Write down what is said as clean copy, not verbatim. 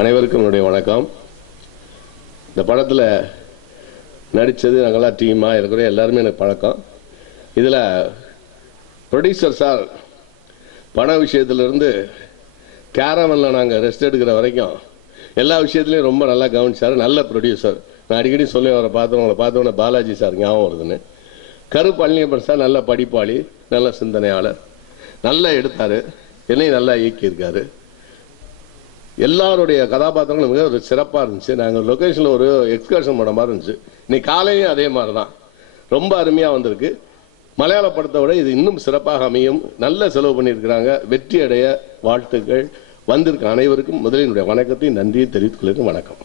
அனைவருக்கும் என்னுடைய வணக்கம். இந்த படத்தில் நடித்தது நாங்கள்லாம் டீமாக இருக்கிற எல்லாருமே எனக்கு பழக்கம். இதில் ப்ரொடியூசர் சார் பண விஷயத்துலேருந்து கேரவனில் நாங்கள் ரெஸ்ட் எடுக்கிற வரைக்கும் எல்லா விஷயத்துலையும் ரொம்ப நல்லா கவனிச்சார். நல்ல ப்ரொடியூசர். நான் அடிக்கடி சொல்லி அவரை பார்த்தவங்களை பார்த்தவொன்னே பாலாஜி சார் ஞாபகம் வருதுன்னு. பழனியப்பன் சார் நல்ல படிப்பாளி, நல்ல சிந்தனையாளர், நல்லா எடுத்தார், என்னையும் நல்லா இயக்கியிருக்காரு. எல்லாருடைய கதாபாத்திரங்களும் மிக ஒரு சிறப்பாக இருந்துச்சு. நாங்கள் லொக்கேஷனில் ஒரு எக்ஸ்கர்ஷன் பண்ண மாதிரி இருந்துச்சு. இன்னைக்கு காலையும் அதே மாதிரி தான், ரொம்ப அருமையாக வந்திருக்கு. மலையாள படத்தை விட இது இன்னும் சிறப்பாக அமையும். நல்ல செலவு பண்ணியிருக்கிறாங்க. வெற்றி அடைய வாழ்த்துக்கள். வந்திருக்க அனைவருக்கும் முதலினுடைய வணக்கத்தையும் நன்றியை தெரிவித்துக் கொள்கிறேன். வணக்கம்.